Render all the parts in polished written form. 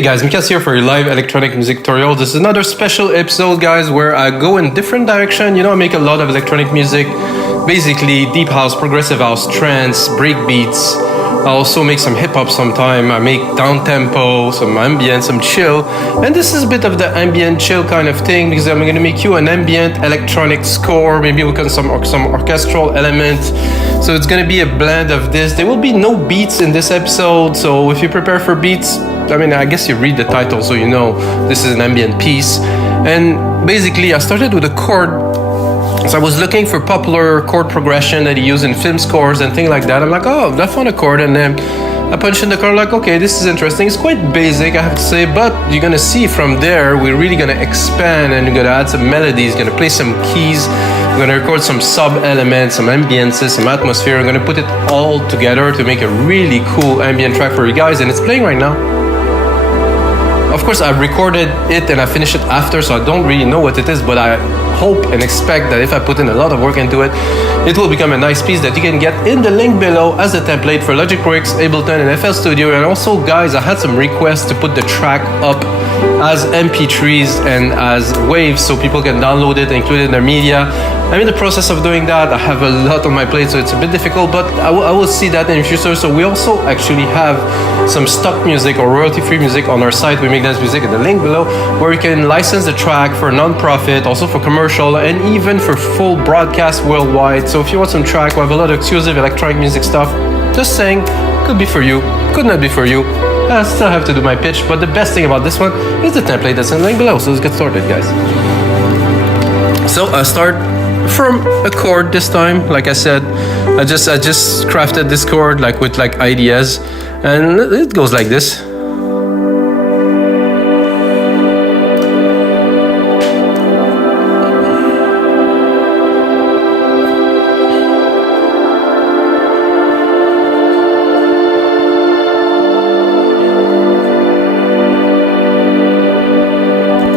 Hey guys, Mikas here for your live electronic music tutorial. This is another special episode, guys, where I go in different direction. You know, I make a lot of electronic music, basically deep house, progressive house, trance, break beats. I also make some hip hop sometime. I make down tempo, some ambient, some chill. And this is a bit of the ambient chill kind of thing because I'm going to make you an ambient electronic score, maybe with some orchestral element. So it's going to be a blend of this. There will be no beats in this episode. So if you prepare for beats, I mean, I guess you read the title so you know this is an ambient piece. And basically I started with a chord. So I was looking for popular chord progression that he used in film scores and things like that. I'm like, oh, I found a chord, and then I punched in the chord, like, okay, this is interesting. It's quite basic, I have to say, but you're gonna see from there, we're really gonna expand and we're gonna add some melodies, gonna play some keys, we're gonna record some sub-elements, some ambiences, some atmosphere. We're gonna put it all together to make a really cool ambient track for you guys, and it's playing right now. Of course, I recorded it and I finished it after, so I don't really know what it is, but I hope and expect that if I put in a lot of work into it, it will become a nice piece that you can get in the link below as a template for Logic Pro X, Ableton, and FL Studio. And also, guys, I had some requests to put the track up as MP3s and as waves so people can download it and include it in their media. I'm in the process of doing that. I have a lot on my plate, so it's a bit difficult, but I will see that in the future. So we also actually have some stock music or royalty-free music on our site. We make dance music in the link below, where you can license the track for non-profit, also for commercial, and even for full broadcast worldwide. So if you want some track, we have a lot of exclusive electronic music stuff. Just saying, could be for you, could not be for you. I still have to do my pitch, but the best thing about this one is the template that's in the link below. So let's get started, guys. So I start from a chord this time. Like I said, I just crafted this chord like with like ideas, and it goes like this.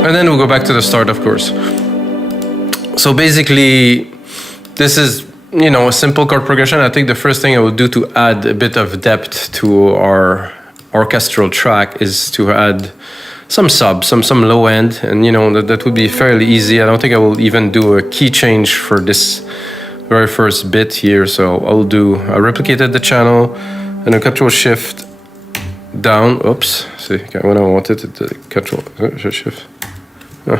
And then we'll go back to the start, of course. So basically, this is, you know, a simple chord progression. I think the first thing I will do to add a bit of depth to our orchestral track is to add some sub, some low end, and you know, that would be fairly easy. I don't think I will even do a key change for this very first bit here. So I replicated the channel and a Control Shift down. Oops, see, when I wanted it, Control Shift.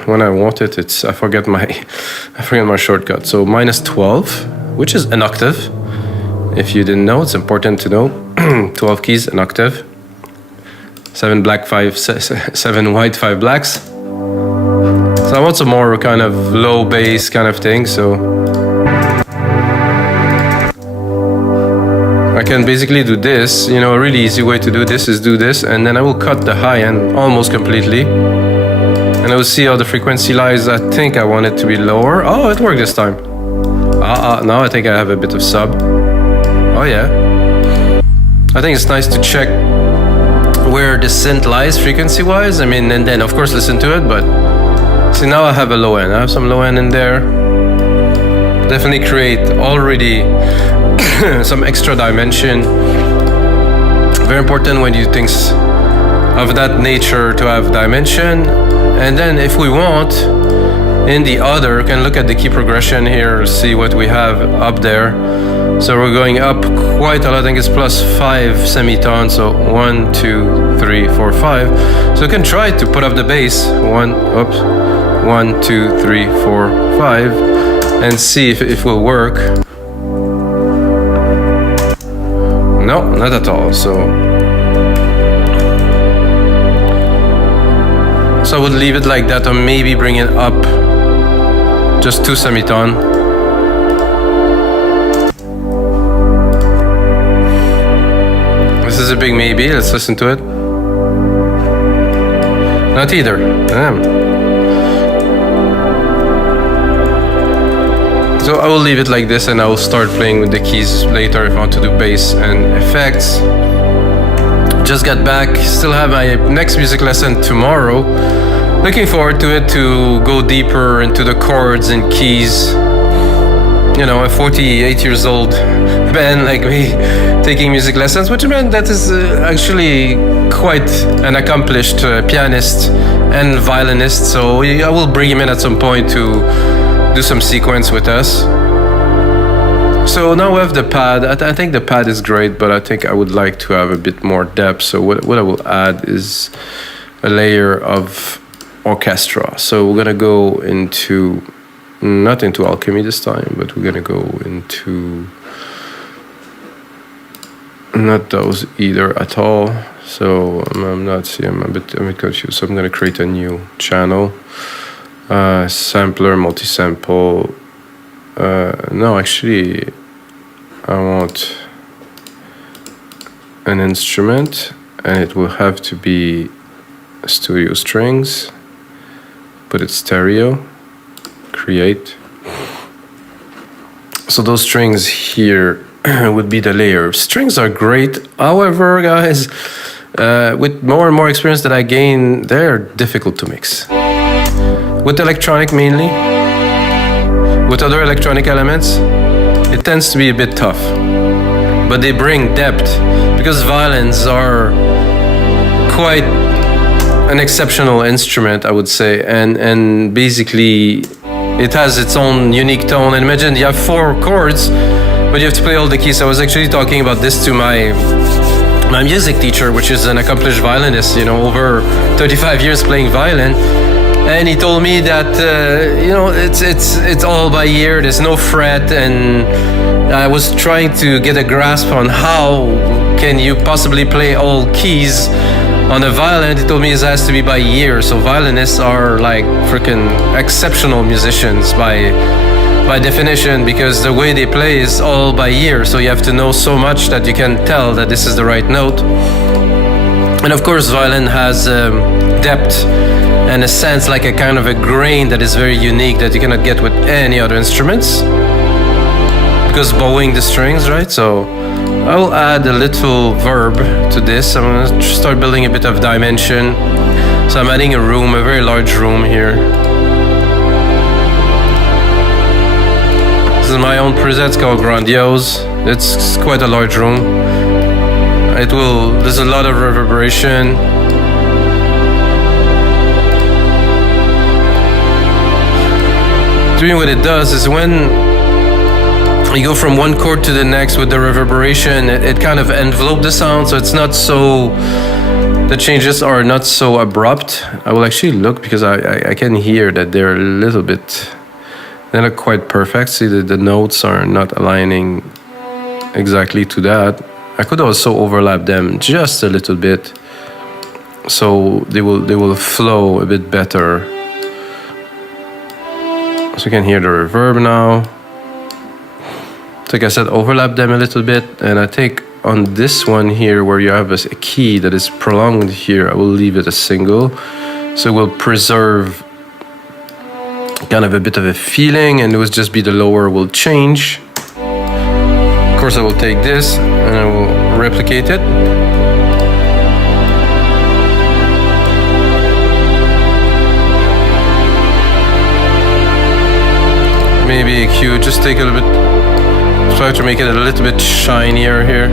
When I want it, I forget my shortcut. So -12, which is an octave. If you didn't know, it's important to know. 12 keys, an octave. 7 black, 7 white, 5 blacks. So I want some more kind of low bass kind of thing. So I can basically do this. You know, a really easy way to do this is do this, and then I will cut the high end almost completely. And I will see how the frequency lies. I think I want it to be lower. Oh, it worked this time. Now I think I have a bit of sub. Oh yeah. I think it's nice to check where the synth lies frequency-wise. I mean, and then of course listen to it, but see, now I have a low end. I have some low end in there. Definitely create already some extra dimension. Very important when you do things of that nature to have dimension. And then if we want, in the other, can look at the key progression here, see what we have up there. So we're going up quite a lot. I think it's +5 semitones. So 1, 2, 3, 4, 5. So you can try to put up the bass. 1, 2, 3, 4, 5, and see if it will work. No, not at all. So I would leave it like that, or maybe bring it up just 2 semitone. This is a big maybe. Let's listen to it. Not either. Damn. So I will leave it like this, and I will start playing with the keys later if I want to do bass and effects. Just got back, still have my next music lesson tomorrow. Looking forward to it, to go deeper into the chords and keys. you know, a 48 years old man like me taking music lessons, which meant that is actually quite an accomplished pianist and violinist. So I will bring him in at some point to do some sequence with us. So now we have the pad. I think the pad is great, but I think I would like to have a bit more depth. So what I will add is a layer of Orchestral. So we're gonna go into, not into Alchemy this time, but we're gonna go into not those either at all. So I'm a bit confused. So I'm gonna create a new channel, sampler, multi-sample. No, actually, I want an instrument, and it will have to be studio strings. Put it stereo, create. So those strings here would be the layer. Strings are great. However, guys, with more and more experience that I gain, they're difficult to mix. With electronic mainly, with other electronic elements, it tends to be a bit tough. But they bring depth, because violins are quite an exceptional instrument, I would say, and basically it has its own unique tone. And imagine you have 4 chords, but you have to play all the keys. I was actually talking about this to my music teacher, which is an accomplished violinist, you know, over 35 years playing violin. And he told me that you know, it's all by ear. There's no fret, and I was trying to get a grasp on how can you possibly play all keys on a violin. He told me it has to be by ear. So violinists are like freaking exceptional musicians by definition, because the way they play is all by ear. So you have to know so much that you can tell that this is the right note. And of course, violin has depth and a sense, like a kind of a grain that is very unique that you cannot get with any other instruments, because bowing the strings, right? So I will add a little verb to this. I'm gonna start building a bit of dimension. So I'm adding a room, a very large room here. This is my own preset, it's called Grandiose. It's quite a large room. There's a lot of reverberation. Doing what it does is when you go from one chord to the next with the reverberation, it kind of envelopes the sound, so it's not so, the changes are not so abrupt. I will actually look, because I can hear that they're a little bit, they're not quite perfect. See, the notes are not aligning exactly to that. I could also overlap them just a little bit, so they will flow a bit better. So you can hear the reverb now. So like I said, overlap them a little bit, and I think on this one here, where you have a key that is prolonged here, I will leave it a single, so we'll preserve kind of a bit of a feeling, and it will just be the lower will change. Of course, I will take this and I will replicate it. Maybe EQ, just take a little bit, try to make it a little bit shinier here.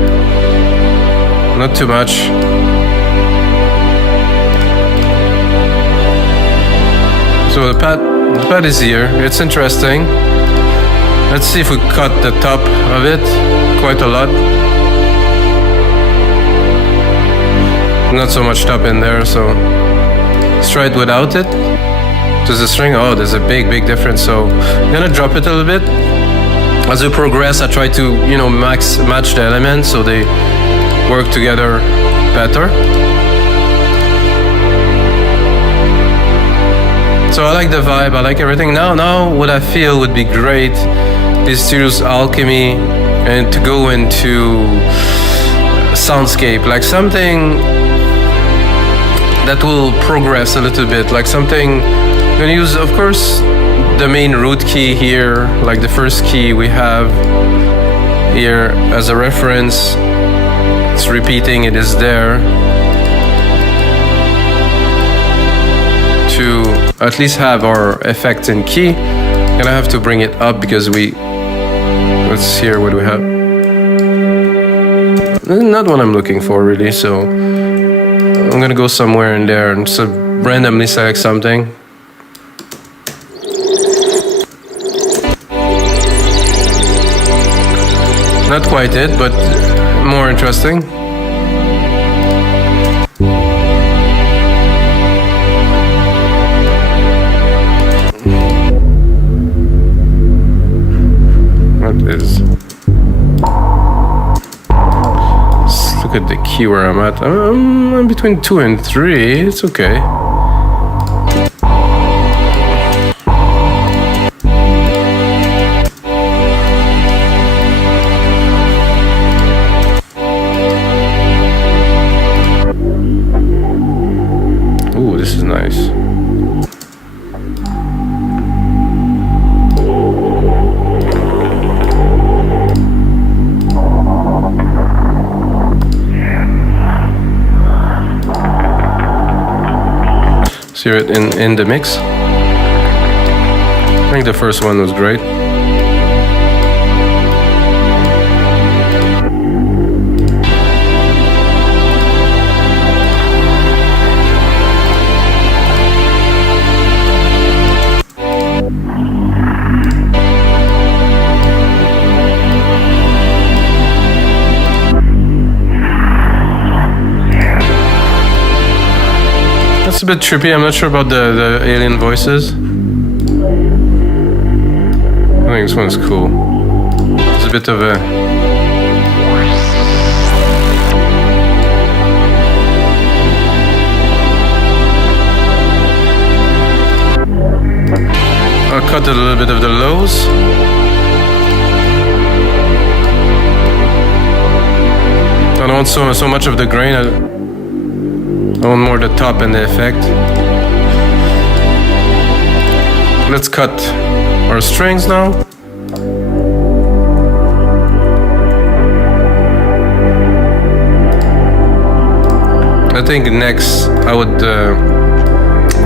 Not too much. So the pad is here. It's interesting. Let's see if we cut the top of it quite a lot. Not so much top in there, so let's try it without it. There's a string, oh, there's a big difference. So I'm gonna drop it a little bit. As we progress, I try to, you know, match the elements so they work together better. So I like the vibe, I like everything. Now what I feel would be great is to use Alchemy and to go into soundscape, like something that will progress a little bit, like something. I'm gonna use, of course, the main root key here, like the first key we have here as a reference. It's repeating, it is there. To at least have our effect in key, I'm gonna have to bring it up because we let's hear what we have. Not what I'm looking for really, so I'm gonna go somewhere in there and so randomly select something. Not quite it, but more interesting. What is? Let's look at the key where I'm at. I'm between 2 and 3. It's okay. Nice. Let's hear it in the mix. I think the first one was great. It's a bit trippy. I'm not sure about the alien voices. I think this one's cool. It's a bit of a... I'll cut a little bit of the lows. I don't want so much of the grain. I want more the top and the effect. Let's cut our strings now. I think next I would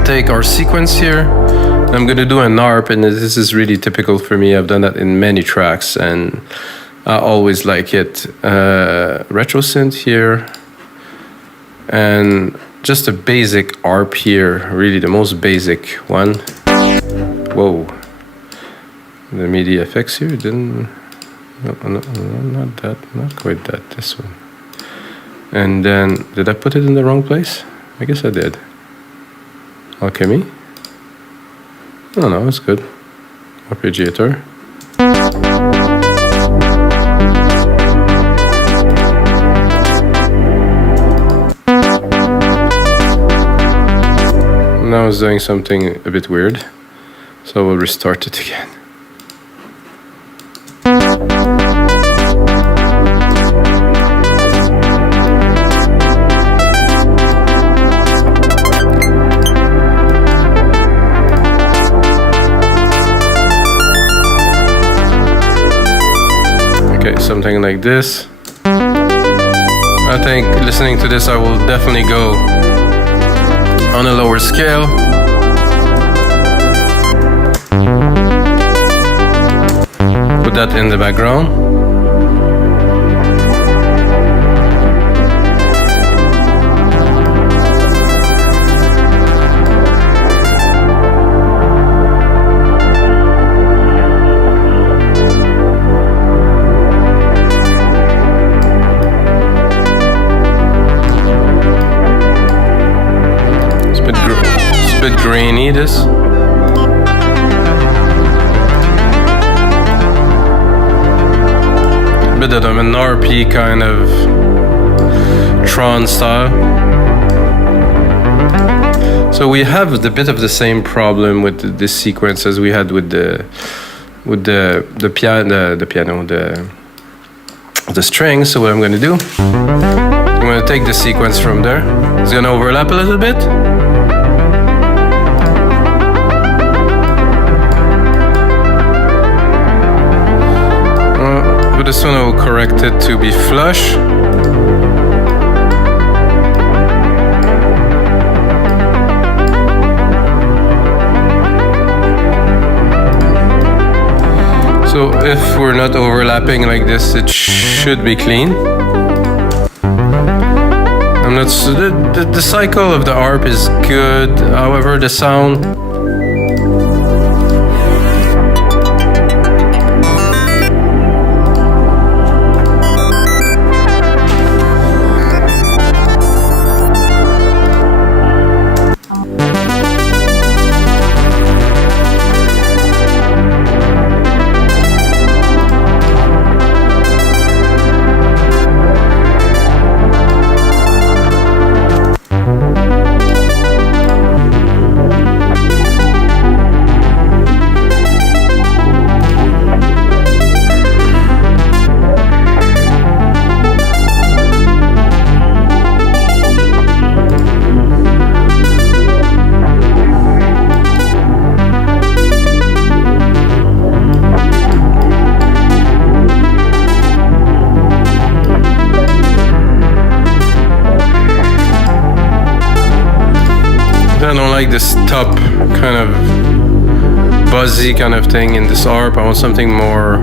take our sequence here. I'm gonna do an ARP, and this is really typical for me. I've done that in many tracks and I always like it. Retro synth here. And just a basic ARP here, really the most basic one. Whoa. The MIDI effects here didn't... No, not that, not quite that, this one. And then, did I put it in the wrong place? I guess I did. Alchemy? Oh no, it's good. Arpeggiator. Now it's doing something a bit weird, so we'll restart it again. Okay, something like this. I think listening to this I will definitely go on a lower scale. Put that in the background. It's a bit grainy, this. A bit of an RP kind of Tron style. So we have a bit of the same problem with this sequence as we had with the strings. So what I'm going to do, I'm going to take the sequence from there. It's going to overlap a little bit. But this one I will correct it to be flush. So if we're not overlapping like this, it should be clean. I'm not. The cycle of the ARP is good. However, the sound. I don't like this top kind of buzzy kind of thing in this ARP. I want something more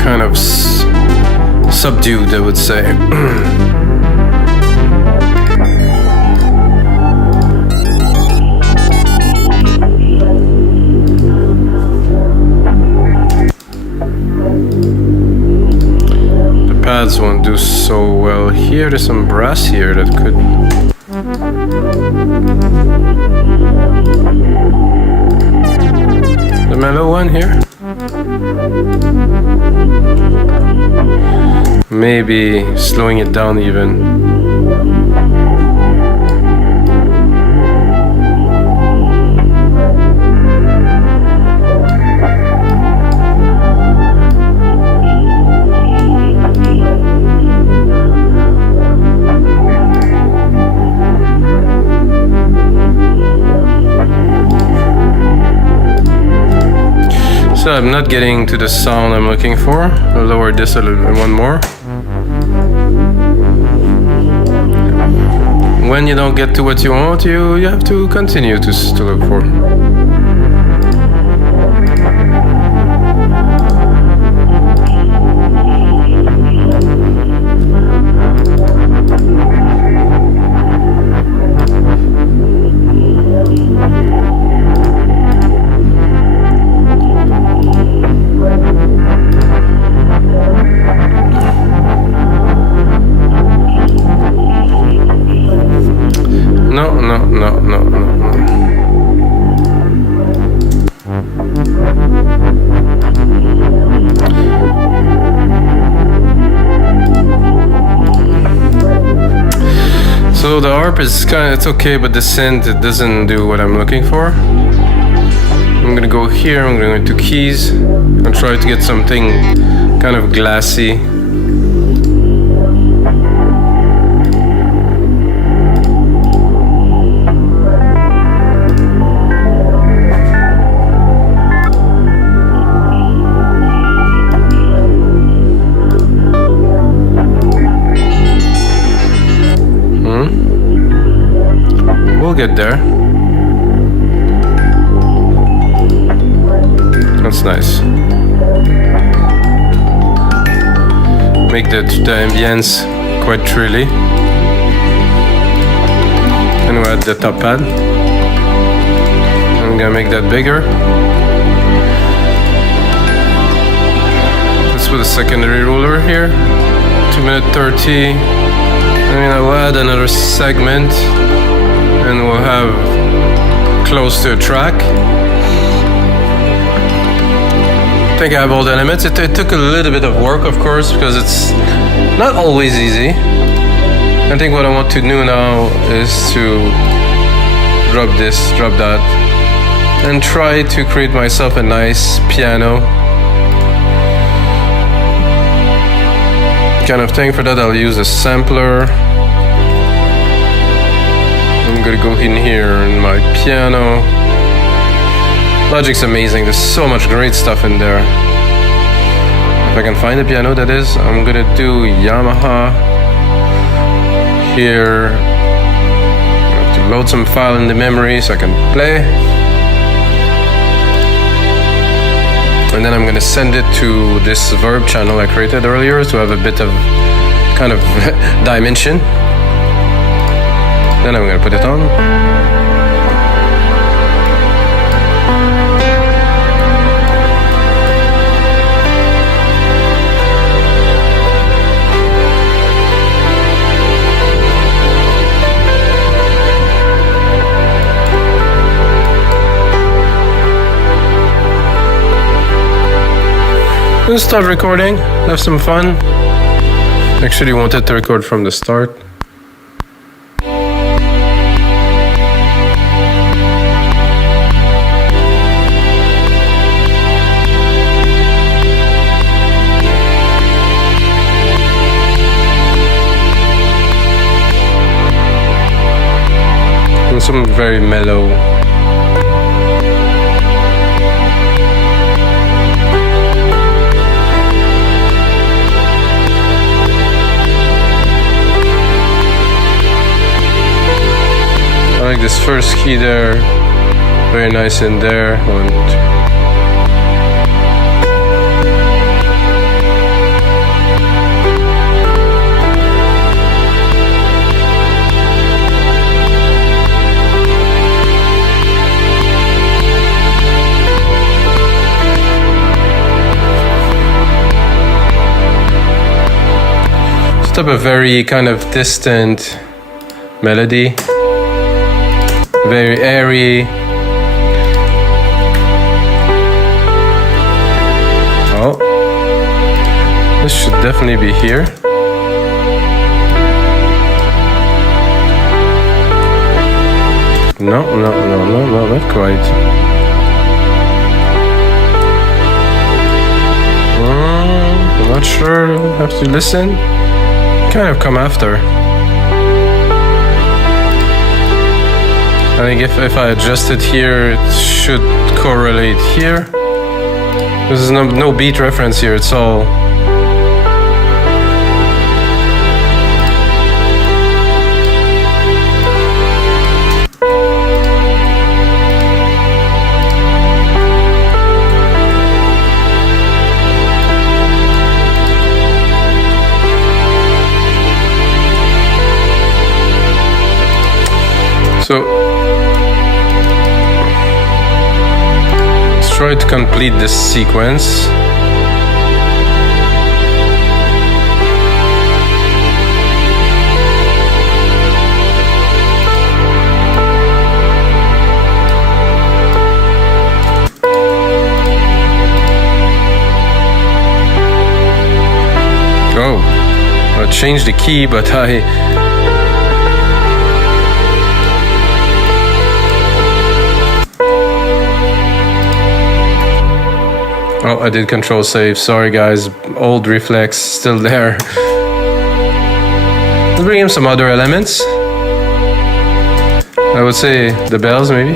kind of subdued, I would say. Pads won't do so well here. There's some brass here that could. The mellow one here. Maybe slowing it down even. So I'm not getting to the sound I'm looking for. I'll lower this a little bit, one more. When you don't get to what you want, you have to continue to look for. No. So the ARP is it's okay, but the synth, it doesn't do what I'm looking for. I'm gonna go here, I'm gonna go to keys and try to get something kind of glassy. We'll get there. That's nice. Make the ambience quite trilly. And we'll add the top pad. I'm gonna make that bigger. Let's put a secondary ruler here. 2:30. I will add another segment. And we'll have close to a track. I think I have all the elements. It took a little bit of work, of course, because it's not always easy. I think what I want to do now is to drop this, drop that, and try to create myself a nice piano kind of thing. For that, I'll use a sampler. I'm gonna go in here in my piano. Logic's amazing, there's so much great stuff in there. If I can find a piano, that is, I'm gonna do Yamaha. Here, I have to load some file in the memory so I can play. And then I'm gonna send it to this verb channel I created earlier to have a bit of kind of dimension. Then I'm gonna put it on. Let's start recording, have some fun. Actually wanted to record from the start. And some very mellow. I like this first key there, very nice in there. 1, 2. Set up a very kind of distant melody. Very airy. Oh, this should definitely be here. No, not quite. I'm not sure. Have to listen. Kind of come after. I think if I adjust it here, it should correlate here. There's no beat reference here, it's all... So, try to complete this sequence. Oh, I changed the key, but Oh, I did control save. Sorry guys, old reflex still there. Let's bring in some other elements. I would say the bells maybe.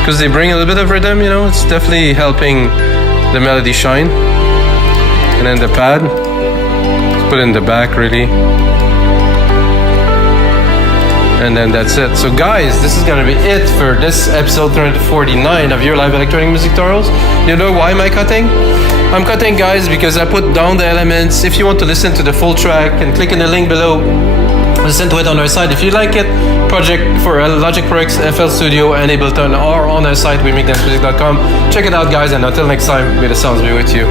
Because they bring a little bit of rhythm, you know, it's definitely helping the melody shine. And then the pad, let's put it in the back really. And then that's it. So guys, this is gonna be it for this episode 349 of your live electronic music tutorials. You know why am I cutting? I'm cutting, guys, because I put down the elements. If you want to listen to the full track, and click in the link below, listen to it on our site. If you like it, project for Logic Pro X, FL Studio, and Ableton, or on our site, wemixdancemusic.com. Check it out, guys, and until next time, may the sounds be with you.